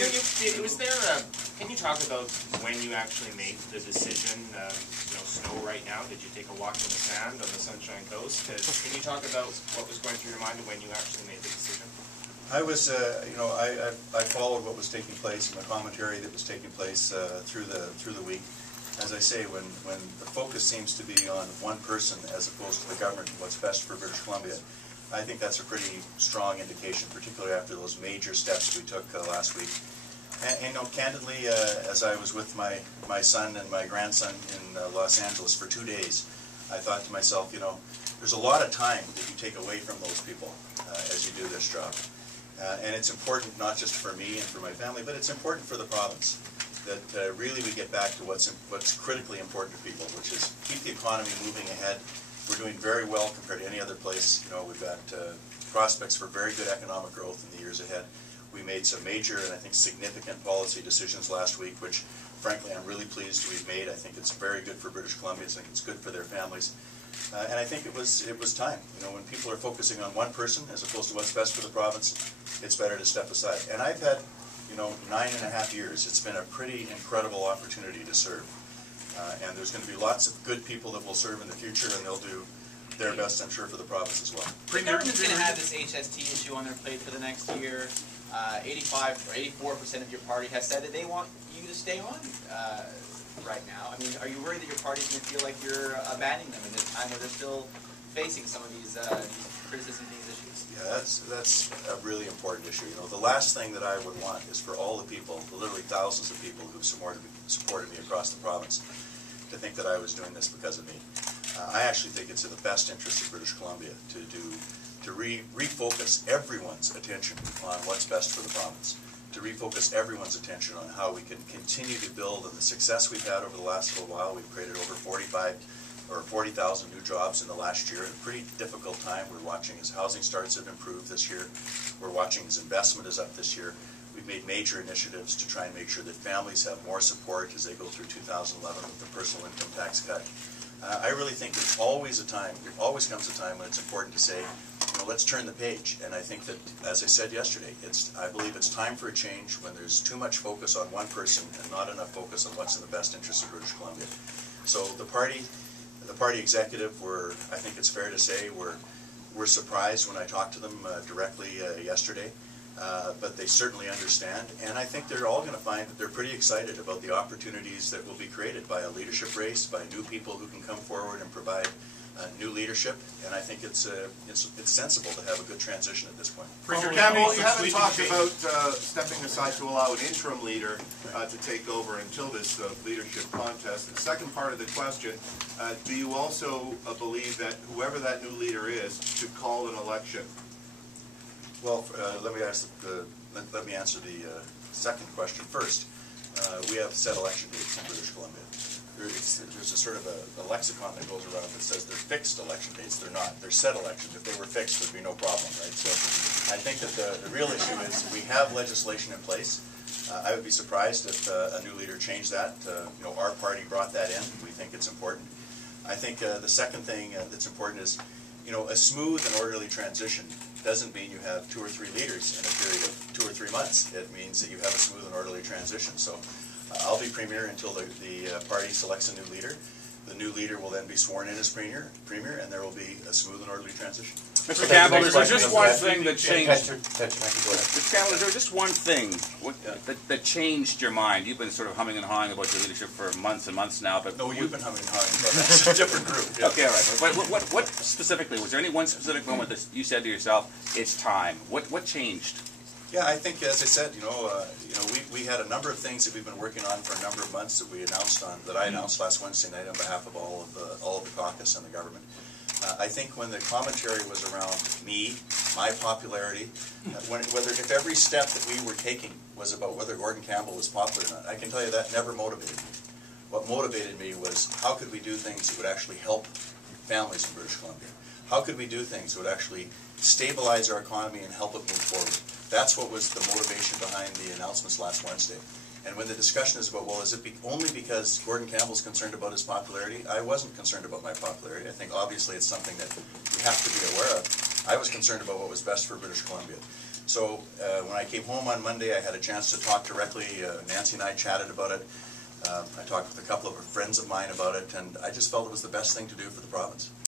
Can you talk about when you actually made the decision? Snow right now. Did you take a walk in the sand on the Sunshine Coast? Can you talk about what was going through your mind when you actually made the decision? I was, I followed what was taking place and the commentary that was taking place through the week. As I say, when the focus seems to be on one person as opposed to the government and what's best for British Columbia, I think that's a pretty strong indication, particularly after those major steps we took last week. And candidly, as I was with my son and my grandson in Los Angeles for 2 days, I thought to myself, there's a lot of time that you take away from those people as you do this job. And it's important not just for me and for my family, but it's important for the province that really we get back to what's critically important to people, which is keep the economy moving ahead. We're doing very well compared to any other place. We've got prospects for very good economic growth in the years ahead. We made some major and I think significant policy decisions last week, which frankly I'm really pleased we've made. I think it's very good for British Columbians. I think it's good for their families. And I think it was time. When people are focusing on one person as opposed to what's best for the province, it's better to step aside. And I've had, 9.5 years. It's been a pretty incredible opportunity to serve. And there's going to be lots of good people that will serve in the future, and they'll do their best, I'm sure, for the province as well. The government's going to have this HST issue on their plate for the next year. 85 or 84% of your party has said that they want you to stay on right now. I mean, are you worried that your party's going to feel like you're abandoning them in this time where they're still facing some of these criticisms, these issues? Yeah, that's a really important issue. The last thing that I would want is for all the people, the literally thousands of people who've supported me across the province, to think that I was doing this because of me. I actually think it's in the best interest of British Columbia to refocus everyone's attention on what's best for the province, to refocus everyone's attention on how we can continue to build on the success we've had over the last little while. We've created over 40,000 new jobs in the last year, in a pretty difficult time. We're watching as housing starts have improved this year. We're watching as investment is up this year. We've made major initiatives to try and make sure that families have more support as they go through 2011 with the personal income tax cut. I really think there's always a time, there always comes a time when it's important to say, let's turn the page. And I think that, as I said yesterday, I believe it's time for a change when there's too much focus on one person and not enough focus on what's in the best interest of British Columbia. So the party executive I think it's fair to say, were surprised when I talked to them directly yesterday. But they certainly understand, and I think they're all going to find that they're pretty excited about the opportunities that will be created by a leadership race, by new people who can come forward and provide new leadership, and I think it's sensible to have a good transition at this point. Mr. Campbell, you haven't talked about stepping aside to allow an interim leader to take over until this leadership contest. The second part of the question, do you also believe that whoever that new leader is should call an election? Well, let me answer the second question first. We have set election dates in British Columbia. There's a sort of a lexicon that goes around that says they're fixed election dates. They're not. They're set elections. If they were fixed, there'd be no problem, right? So I think that the real issue is we have legislation in place. I would be surprised if a new leader changed that. Our party brought that in. We think it's important. I think the second thing that's important is, a smooth and orderly transition doesn't mean you have 2 or 3 leaders in a period of 2 or 3 months. It means that you have a smooth and orderly transition. So I'll be Premier until the party selects a new leader. The new leader will then be sworn in as Premier, and there will be a smooth and orderly transition. Mr. Campbell, is there just one thing that changed? Mr. Campbell, is there just one thing that changed your mind? You've been sort of humming and hawing about your leadership for months and months now, but no, you've been humming and hawing about that. It's a different group. Yeah. Okay, all right. But what specifically? Was there any one specific moment that you said to yourself, "It's time"? What changed? Yeah, I think, as I said, we had a number of things that we've been working on for a number of months that I announced last Wednesday night on behalf of all of the caucus and the government. I think when the commentary was around me, my popularity, if every step that we were taking was about whether Gordon Campbell was popular or not, I can tell you that never motivated me. What motivated me was how could we do things that would actually help families in British Columbia? How could we do things that would actually stabilize our economy and help it move forward? That's what was the motivation behind the announcements last Wednesday. And when the discussion is about, well, is it only because Gordon Campbell's concerned about his popularity? I wasn't concerned about my popularity. I think obviously it's something that we have to be aware of. I was concerned about what was best for British Columbia. So when I came home on Monday, I had a chance to talk directly. Nancy and I chatted about it. I talked with a couple of friends of mine about it, and I just felt it was the best thing to do for the province.